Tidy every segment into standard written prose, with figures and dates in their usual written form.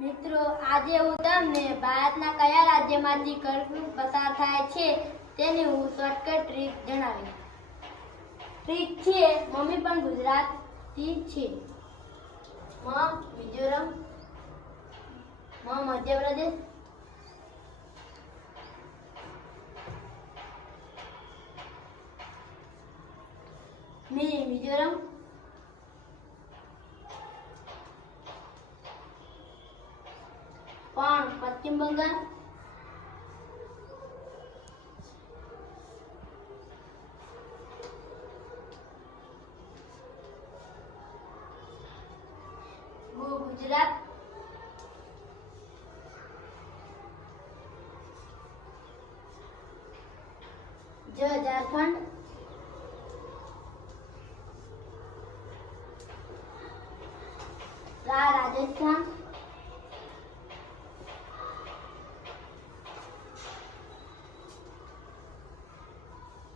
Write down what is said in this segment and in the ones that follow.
મિત્રો, આજે હું તમને ભારતના કયા રાજ્યમાંથી કર્કવૃત પસાર થાય છે તેની હું શોર્ટકટ ટ્રીક જણાવીશ. ટ્રીક છે મમ્મી પણ ગુજરાતી છે. મિઝોરમ, મધ્યપ્રદેશ, મિઝોરમ, પણ પશ્ચિમ બંગાળ, ગુજરાત, ઝારખંડ, રાજસ્થાન,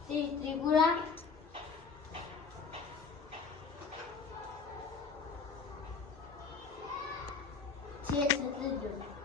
ત્રિપુરા, છત્તીસગઢ.